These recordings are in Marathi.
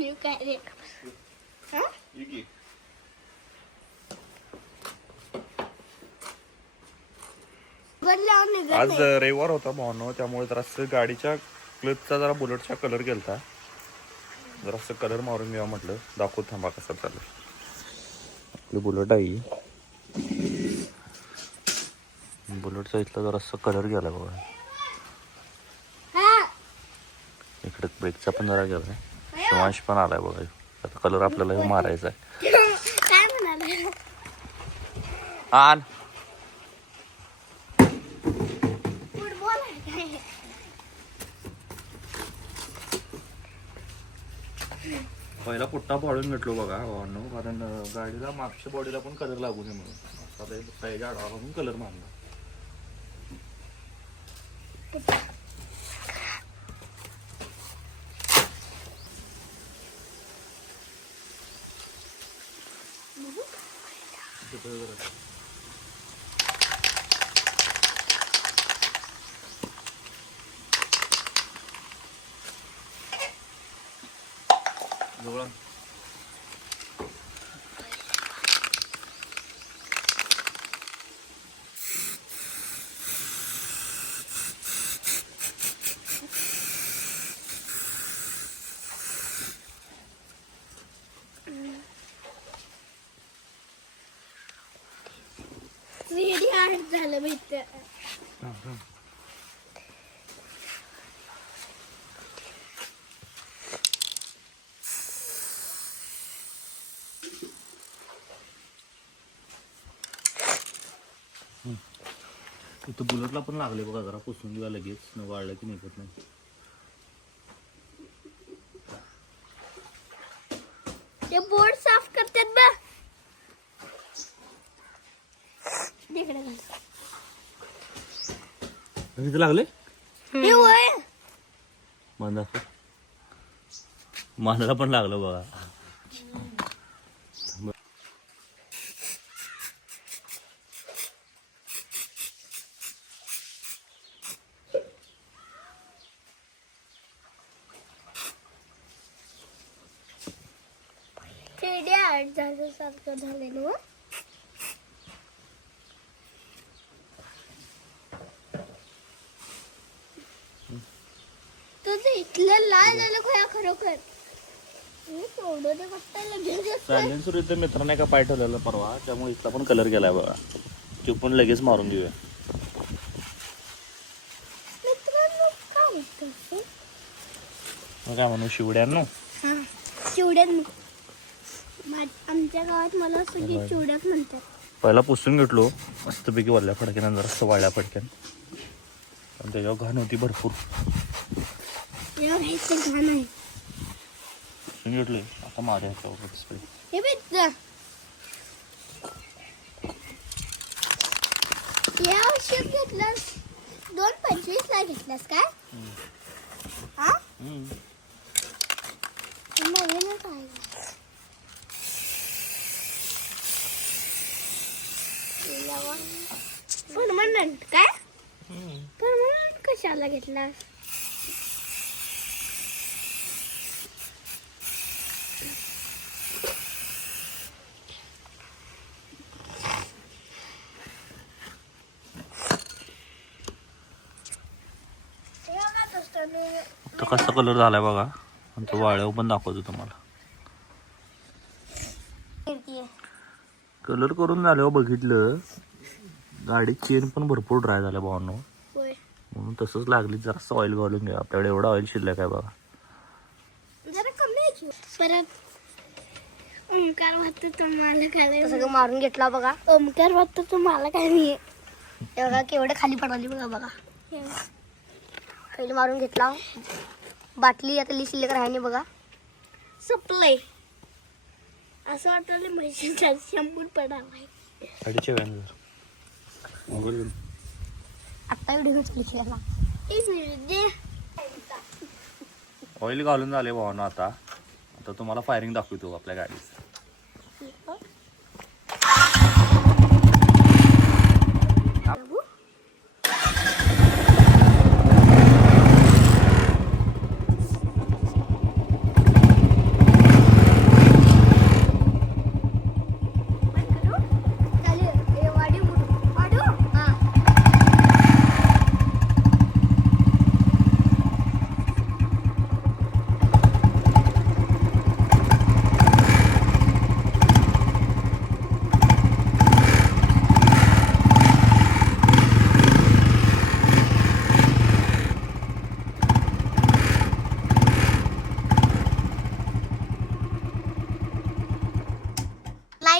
न्यू काय रे हा आज रविवार होता भावनो, त्यामुळे जरासं गाडीच्या क्लचचा जरा बुलेटचा कलर गेलता. जरासं कलर मारून घ्यावं म्हटलं. दाखवू थांबा कसं चालू. आपली बुलेट आहे, बुलेटचा इथला जरासं कलर गेला बघा. इकडे ब्रेकचा पण जरा गेलाय. शिवांश पण आलाय बघा. आता कलर आपल्याला मारायचा आहे. काय म्हणाला आण फुटबॉल आहे काय पहिला पुट्टा पाडून घेतलो बघा भावांनो, कारण गाडीला मागच्या बॉडीला पण कलर लागू नये म्हणून. आता पाहिजे आडवा कलर मारला. जवळ रेडी आर्ट झालं भेट इथं बुलेटला पण लागले बघा. जरा पुसून घेऊया लगेच, न वाळलं की निघत नाही. ते बोर्ड साफ करतात बा तिकडे घाल. इथं लागले हे होय मानाला पण लागलं बघा. रेडी आर्ट झालं सारखं झालेलं हो. तुझं इथलं लाल झालं खोया खरोखर. सायलेन्सर इथं मित्राने का पाय ठेवलेला परवा, त्यामुळे इथला पण कलर गेलाय बघा. तो पण लगेच मारून घेऊया. काय म्हणू शिवड्यांनो, चिवड्यात आमच्या गावात मला सगळी चिवड्यात म्हणतात. पहिला पुसून घेतलो मस्तपैकी वरल्या फडक्यानं, जरा वाळल्या फडक्यान. पण त्याच्यावर घाण होती भरपूर. घाण आहे पुसून घेतलोय. आता मारूया ह्याच्यावर स्प्रे. हे बघ या औषध घेतलंस 2.25 ला घेतलास काय हा नवीनच आहे. परमनंट काय परमनंट कशाला घेतलास. तर कसा कलर झालाय बघा. आणि तो वाळ्यावर पण दाखवतो तुम्हाला. कलर करून झाल्यावर बघितलं गाडी चेन पण भरपूर ड्राय झाल्या भावांनो, म्हणून तसंच लागली. जरासं ऑइल घालून घ्या. आपल्याकडे एवढा ऑइल शिल्लक आहे बघा. जरा कमी परत ओमकार वाटतं तुम्हाला काय सगळं मारून घेतला बघा. ओमकार वाटतं तुम्हाला काय नाही बघा. केवढे खाली पडली बघा. बघा पहिले मारून घेतला. बाटली आता शिल्लक राहिली बघा. सप्लाय असं वाटलं म्हशीचा शंभर पडावा. आता व्हिडिओ चालू केला. ऑइल घालून झाले भावना. आता तुम्हाला फायरिंग दाखवतो आपल्या गाडीचं.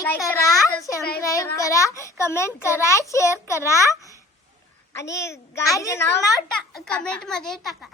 लाईक करा, सबस्क्राईब करा, कमेंट करा, शेअर करा आणि गाडीचं नाव कमेंट मध्ये टाका.